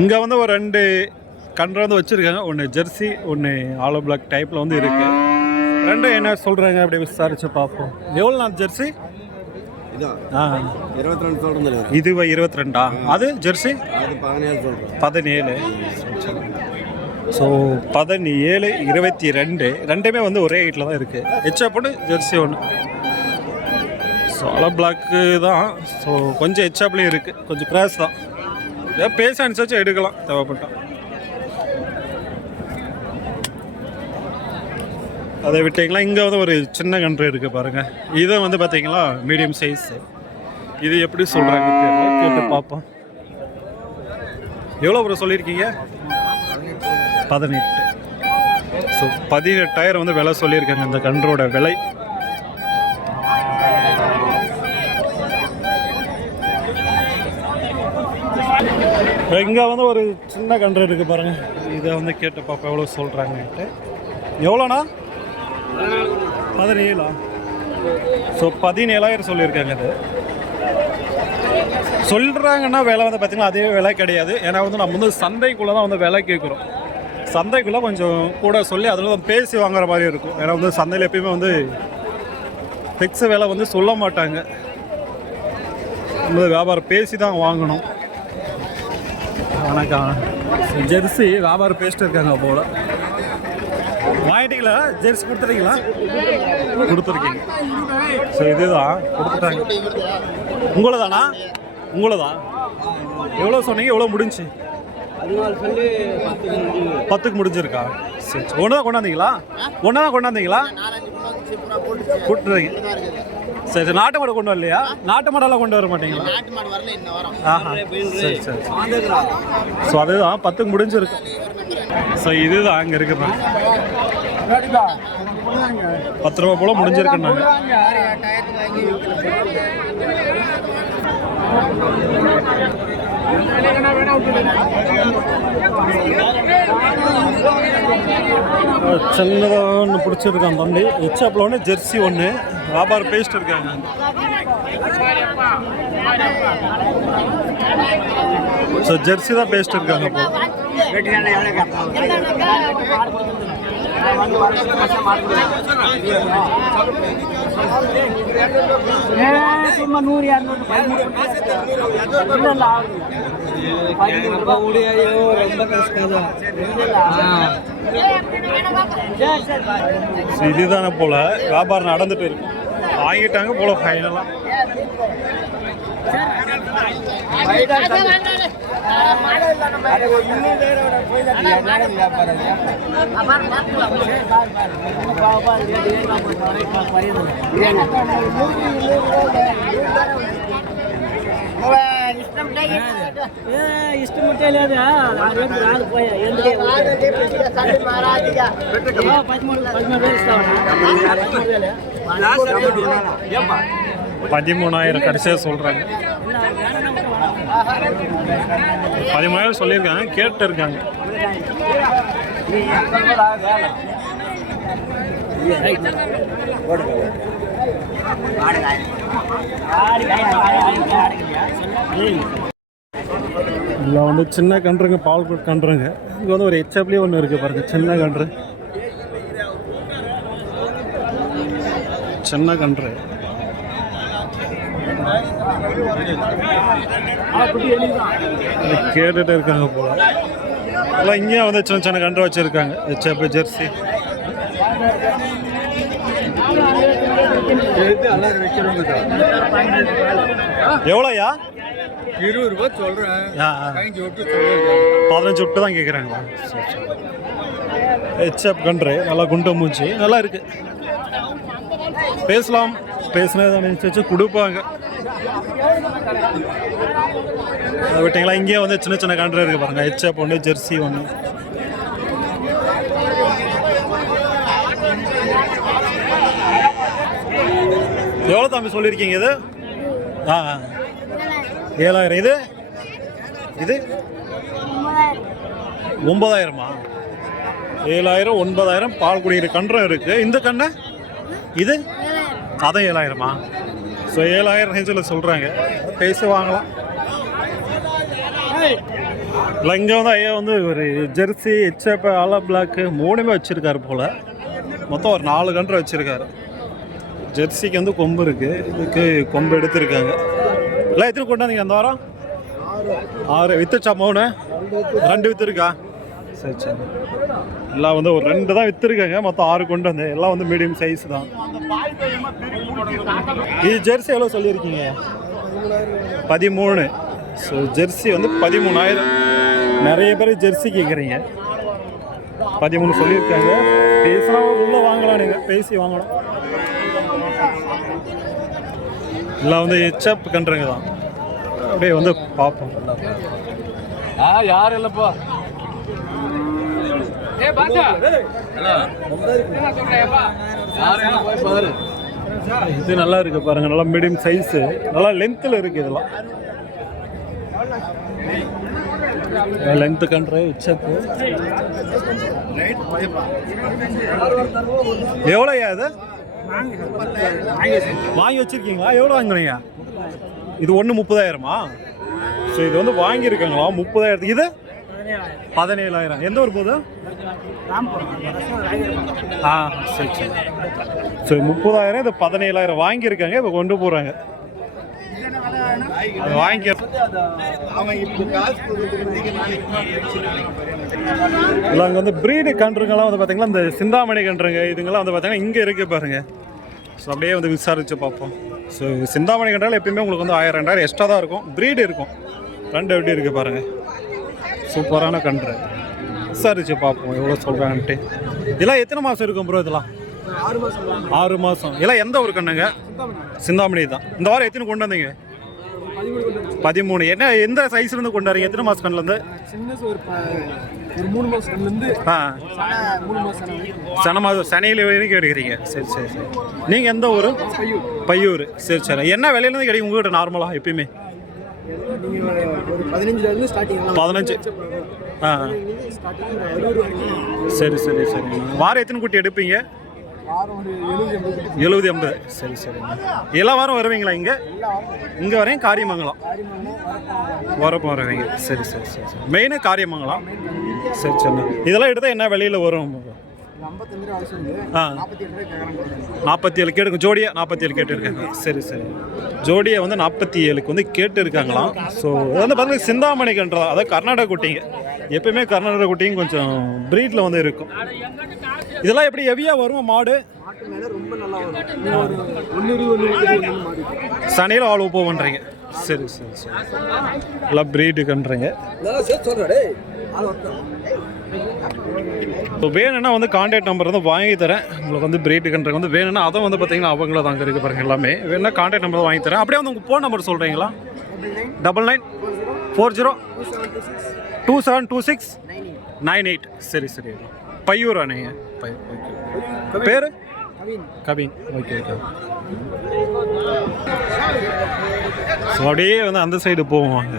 இங்கே வந்து ஒரு ரெண்டு கன்று வந்து வச்சுருக்காங்க. ஒன்று ஜெர்சி ஒன்று ஆலோ பிளாக் டைப்பில் வந்து இருக்குது ரெண்டும் என்ன சொல்கிறாங்க அப்படி விசாரிச்சு பார்ப்போம். எவ்வளோ நாள் ஜெர்சி? இது? இருபத்தி ரெண்டா அது ஜெர்சி? பதினேழு ஸோ பதினேழு. இருபத்தி ரெண்டு ரெண்டுமே வந்து ஒரே ஹைட்டில் தான் இருக்குது ஹெச்அப்னு ஜெர்சி ஒன்று ஸோ அல பிளாக்கு தான். ஸோ கொஞ்சம் ஹெச்அப்லேயும் இருக்குது கொஞ்சம் கிராஸ் தான். ஏதோ பேச அனுசரிச்சு எடுக்கலாம். தேவைப்பட்டா. அதை விட்டிங்களா? இங்கே வந்து ஒரு சின்ன கன்று இருக்குது பாருங்கள் இதை வந்து பார்த்தீங்களா? மீடியம் சைஸ் இது எப்படி சொல்கிறாங்க கேட்டு பார்ப்போம். எவ்வளோ ப்ரோ சொல்லியிருக்கீங்க? பதினெட்டு. ஸோ பதினெட்டாயிரம் வந்து விலை சொல்லியிருக்காங்க. இந்த கன்றோட விலை. இங்கே வந்து ஒரு சின்ன கன்று இருக்குது பாருங்க. இதை வந்து கேட்டு பார்ப்போம் எவ்வளோ சொல்கிறாங்கன்ட்டு எவ்வளோண்ணா? பதினேழா? ஸோ பதினேழாயிரம் சொல்லியிருக்காங்க இது. சொல்கிறாங்கன்னா விலை வந்து பார்த்திங்கன்னா அதே விலை கிடையாது. ஏன்னா வந்து நம்ம வந்து சந்தைக்குள்ளே தான் வந்து விலை கேட்குறோம் சந்தைக்குள்ளே கொஞ்சம் கூட சொல்லி அதில் தான் பேசி வாங்குற மாதிரி இருக்கும். ஏன்னா வந்து சந்தையில் எப்பயுமே வந்து ஃபிக்ஸ் விலை வந்து சொல்ல மாட்டாங்க. நம்ம வியாபாரம் பேசி தான் வாங்கணும். வணக்கம். ஜெர்சி வியாபாரம் பேசிட்டு இருக்காங்க போல. வாங்கிட்டீங்களா? ஜெர்சி கொடுத்துட்டீங்களா? கொடுத்துருக்கீங்க. ஸோ இதுதான். கொடுத்துட்டாங்க. உங்களதானா? உங்களதா? எவ்வளோ சொன்னீங்க? எவ்வளோ முடிஞ்சு? பத்துக்கு முடிஞ்சிருக்கா? சரி ஒன்று தான் கொண்டாந்தீங்களா? ஒன்று தான் கொண்டாந்தீங்களா? கூட்டுறீங்க சரி சரி நாட்டு மாடு கொண்டு வரலையா? நாட்டு மாடெல்லாம் கொண்டு வர மாட்டீங்களா? நாட்டு மாடு வரல இன்ன வரும். ஆஹா சரி சரி. ஸோ அதுதான் பத்துக்கு முடிஞ்சிருக்கு. ஸோ இதுதான் அங்கே இருக்குது பத்து ரூபா போல முடிஞ்சிருக்குன்னாங்க சின்னதாக ஒன்று பிடிச்சிருக்கான் தம்பி ஹெச்அப்பில் ஒன்று ஜெர்சி ஒன்று வியாபாரம் பேசிட்டு இருக்காங்க ஸோ ஜெர்சி தான் பேசிட்டு இருக்காங்க இப்போ சும்மா நூறு இரநூறு ரொம்ப கஷ்டம் ஸோ இதுதானே போல. வியாபாரம் நடந்துட்டு இருக்கு. வாங்கிட்டாங்க போல ஃபைனலா வியாபாரம் ఉంటే లేదా రేపు రాలిపోయా ఎందుకే పదమూడు పదమూడు వేలు ఇస్తావా పదమూడు వేలే பதிமூணாயிரம் கடைசியாக சொல்கிறாங்க பதிமூணாயிரம் சொல்லியிருக்காங்க கேட்டு இருக்காங்க இதில் வந்து சின்ன கன்றுங்க பால் குட் கன்றுங்க. இங்கே வந்து ஒரு ஹெச்எப்லேயே ஒன்று இருக்குது பாருங்க சின்ன கன்று. சின்ன கன்று. கேட்டுட்டு இருக்காங்க போல. எல்லாம் இங்கேயும் வந்து சின்ன சின்ன கன்று வச்சுருக்காங்க ஹெச்எப் ஜெர்சி. எவ்வளோயா இருபது ரூபா சொல்கிறேன் பதினஞ்சு விட்டு தான் கேட்குறாங்களா ஹெச்எப் கன்று நல்லா குண்டு மூஞ்சி நல்லா இருக்கு. பேசலாம். பேசினதை நினச்சி கொடுப்பாங்க. அதை விட்டீங்களா? இங்கேயே வந்து சின்ன சின்ன கன்று இருக்கு பாருங்க. ஹெச்எப் ஒன்று ஜெர்சி ஒன்று எவ்வளோ தம்பி சொல்லியிருக்கீங்க இது? ஆ. ஏழாயிரம். இது? இது? ஒன்பதாயிரமா? ஏழாயிரம் ஒன்பதாயிரம். பால் குடிக்கிற கன்றம் இருக்கு. இந்த கண்ணை? இது? அதான் ஏழாயிரமா? ஸோ ஏழாயிரம் ரேஞ்சில் சொல்கிறாங்க பேசி வாங்கலாம். இல்லை இங்கே வந்து ஐயா வந்து ஒரு ஜெர்சி ஹெச்எப் ஆலா பிளாக்கு மூணுமே வச்சுருக்காரு போல். மொத்தம் ஒரு நாலு கன்று வச்சுருக்காரு. ஜெர்சிக்கு வந்து கொம்பு இருக்குது இதுக்கு கொம்பு எடுத்திருக்காங்க. எல்லாம் எத்தனை கொண்டாந்தீங்க அந்த வாரம்? ஆறு. வித்துச்சா மூணு ரெண்டு வித்துருக்கா? சரி சரி. எல்லாம் வந்து ஒரு ரெண்டு தான் வித்துருக்காங்க. மொத்தம் ஆறு கொண்டு வந்து எல்லாம் வந்து மீடியம் சைஸ் தான். இது ஜெர்சி எவ்வளோ சொல்லியிருக்கீங்க? பதிமூணு. ஸோ ஜெர்சி வந்து பதிமூணாயிரம். நிறைய பேர் ஜெர்சி கேட்குறீங்க பதிமூணு சொல்லியிருக்காங்க. பேசினா உள்ள வாங்கலாம் நீங்கள் பேசி வாங்கலாம். எல்லாம் வந்து ஹெச்அப் கன்றுங்க தான். அப்படியே வந்து பார்ப்போம். ஆ யாரும் இல்லப்பா? யாரும் போய் பாரு. இது நல்லா இருக்கு பாருங்க நல்லா மீடியம் சைஸு நல்லா லென்த்தில் இருக்கு இதெல்லாம். லென்த்து கன்று ஹெச்அப் எவ்வளோயா இது? வாங்கி வச்சிருக்கீங்களா? எவ்வளோ வாங்கினீங்க? இது ஒன்று முப்பதாயிரமா? ஸோ இது வந்து வாங்கியிருக்காங்களா? முப்பதாயிரத்துக்கு. இது? பதினேழாயிரம். எந்த ஊர் போகுது? ஆ சரி சரி. சரி முப்பதாயிரம். இது பதினேழாயிரம் வாங்கியிருக்காங்க. இப்போ கொண்டு போகிறாங்க வாங்கி இல்லை அங்கே வந்து ப்ரீடு கன்றுங்கெல்லாம் வந்து பார்த்தீங்கன்னா இந்த சிந்தாமணி கன்றுங்க இதுங்கெல்லாம் வந்து பார்த்தீங்கன்னா இங்கே இருக்கு பாருங்கள் ஸோ அப்படியே வந்து விசாரித்து பார்ப்போம். ஸோ சிந்தாமணி கன்றால் எப்பயுமே உங்களுக்கு வந்து ஆயிரம் ரெண்டாயிரம் எக்ஸ்ட்ரா தான் இருக்கும். ப்ரீடு இருக்கும். ரெண்டு எப்படி இருக்குது பாருங்கள் சூப்பரான கன்று. விசாரிச்சு பார்ப்போம் எவ்வளோ சொல்கிறாங்கன்ட்டு இதெல்லாம் எத்தனை மாதம் இருக்கும் ப்ரோ இதெல்லாம்? ஆறு மாதம் ஆறு மாதம் இதெல்லாம் எந்த ஒரு கண்ணுங்க? சிந்தாமணி தான். இந்த வாரம் எத்தனை கொண்டு வந்தீங்க? பதிமூணு. என்ன எந்த சைஸ்ல இருந்து கொண்டு வரீங்க எத்தனை மாசம் கண்ணுல இருந்து? ஒரு மூணு மாசம் இருந்து ஆ. மூணு மாசம் சன மாதம் சனியில் வரைக்கும் எடுக்கிறீங்க. சரி சரி சரி. நீங்கள் எந்த ஊர்? பையூர். சரி சரி. என்ன விலையிலேருந்து கிடைக்கும் உங்ககிட்ட நார்மலாக எப்பயுமே? நீங்க இருந்து பதினஞ்சு ஆ சரி சரி சரி. வாரம் எத்தனை குட்டி எடுப்பீங்க? எழுபது எண்பது சரி சரி. எல்லா வாரம் வருவீங்களா இங்கே? இங்கே வரையும் காரியமங்கலம். வரப்போ வருவீங்க. சரி சரி சரி சரி. மெயினாக காரியமங்கலம். சரி சரி. இதெல்லாம் எடுத்தால் என்ன வெளியில் வரும்? ஆ. நாற்பத்தி ஏழு கேட்டு ஜோடியா நாற்பத்தி ஏழு கேட்டு இருக்காங்க சரி சரி. ஜோடியை வந்து நாற்பத்தி ஏழுக்கு வந்து கேட்டு இருக்காங்களாம் ஸோ இது வந்து பார்த்தீங்கன்னா சிந்தாமணி கன்றதா அதாவது கர்நாடகா குட்டிங்க. எப்பயுமே கர்நாடகா குட்டிங்க கொஞ்சம் ப்ரீட்டில் வந்து இருக்கும். இதெல்லாம் எப்படி ஹெவியாக வரும் மாடு? மாட்டு ரொம்ப நல்லா ஆள் பண்ணுறீங்க சரி சரி. சரி எல்லாம் ப்ரீடுக்குன்றீங்க இப்போ வேணும்னா வந்து கான்டாக்ட் நம்பர் வந்து வாங்கி தரேன். உங்களுக்கு வந்து பிரீட் கண்ட்ருக்கு வந்து வேணும்னா அதை வந்து பார்த்தீங்கன்னா அவங்கள தாங்க இருக்குது பாருங்க எல்லாமே. வேணும்னா கான்டாக்ட் நம்பர் வாங்கி தரேன். அப்படியே வந்து உங்கள் ஃபோன் நம்பர் சொல்கிறீங்களா double nine four zero two seven two six nine eight சரி சரி. பையூரா நீங்கள் பேர்? கவின். ஓகே ஓகே ஸோ அப்படியே வந்து அந்த சைடு போவாங்க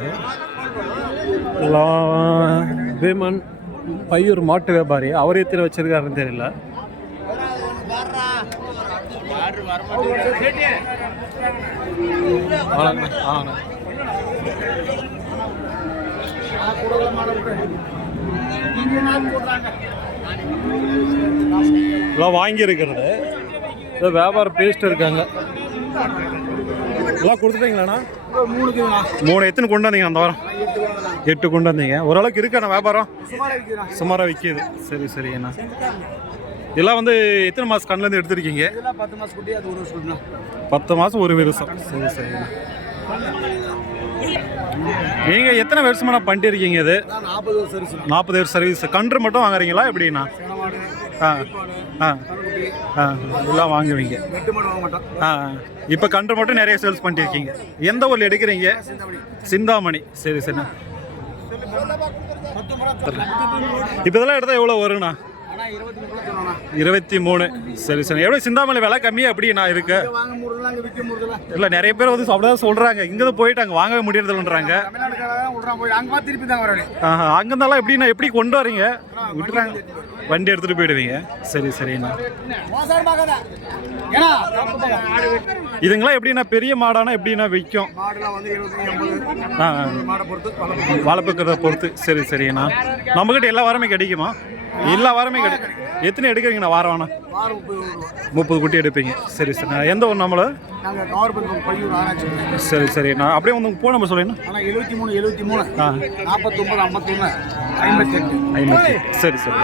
வேமன் பையூர் மாட்டு வியாபாரி அவர் எத்தனை வச்சிருக்காருன்னு தெரியல. ஆமாண்ணா. எல்லாம் வாங்கியிருக்கிறது. ஏதோ வியாபாரம் பேசிட்டு இருக்காங்க. எல்லாம் கொடுத்துட்டீங்களாண்ணா? மூணு எத்தனை கொண்டு வந்தீங்க அந்த வாரம்? எட்டு கொண்டு வந்தீங்க. ஓரளவுக்கு இருக்காண்ணா வியாபாரம்? சுமாராக விற்கிது சரி சரி அண்ணா. இதெல்லாம் வந்து எத்தனை மாதம் கண்ணிலேருந்து எடுத்திருக்கீங்க? பத்து மாதம் ஒரு வருஷம் குட்டினா பத்து மாதம் ஒரு வருஷம். சரி சரி நீங்கள் எத்தனை வருஷமான பண்ணிட்டு இருக்கீங்க இது? நாற்பது வருஷம் சர்வீஸ் நாற்பது வருஷம் சர்வீஸ் கன்று மட்டும் வாங்குறீங்களா எப்படிண்ணா? சேனமாடு ஆ ஆ ஆ. எல்லாம் வாங்குவீங்க. ஆ இப்போ கன்று மட்டும் நிறைய சேல்ஸ் பண்ணிருக்கீங்க. எந்த ஊரில் எடுக்கிறீங்க? சிந்தாமணி. சரி சரி. இப்போ இதெல்லாம் எடுத்தால் எவ்வளோ ஆனால் இருபத்தி மூணு. சரி சரி. எப்படி சிந்தாமணி விலை கம்மியாக இருக்கு? வாங்க அங்கே விற்க முடியல இல்லை நிறைய பேர் வந்து அப்படிதான் சொல்கிறாங்க இங்கே போயிட்டு அங்கே வாங்கவே முடியறதில்லன்றாங்க. தமிழ்நாட்டுக்காரன் விட்றான் போய் அங்கே பார்த்து திருப்பி தான் வரேன் ஆஹா அங்கேருந்தெல்லாம் எப்படிண்ணா எப்படி கொண்டு வரீங்க? விட்டுறாங்க. வண்டி எடுத்துகிட்டு போயிடுவீங்க. சரி சரிண்ணா. இதுங்களாம் எப்படின்னா பெரிய மாடானா எப்படின்னா விற்கும்? வளர்ப்புக்கிறத பொறுத்து சரி சரிண்ணா. நம்மக்கிட்ட எல்லா வாரமே கிடைக்குமா? எல்லா வாரமே கிடைக்கும். எத்தனை எடுக்கிறீங்கண்ணா வாரம் வாரம் முப்பது குட்டி எடுப்பீங்க. சரி சரிண்ணா எந்த ஊர் நம்மள? ஆராய்ச்சி சரி. சரிண்ணா அப்படியே வந்து உங்கள் ஃபோன் நம்பர் சொல்லுங்கண்ணா ஆனால் எழுபத்தி மூணு எழுபத்தி மூணு ஆ. நாற்பத்தொம்பது ஐம்பத்தொன்று ஐம்பத்தி சரி சரி.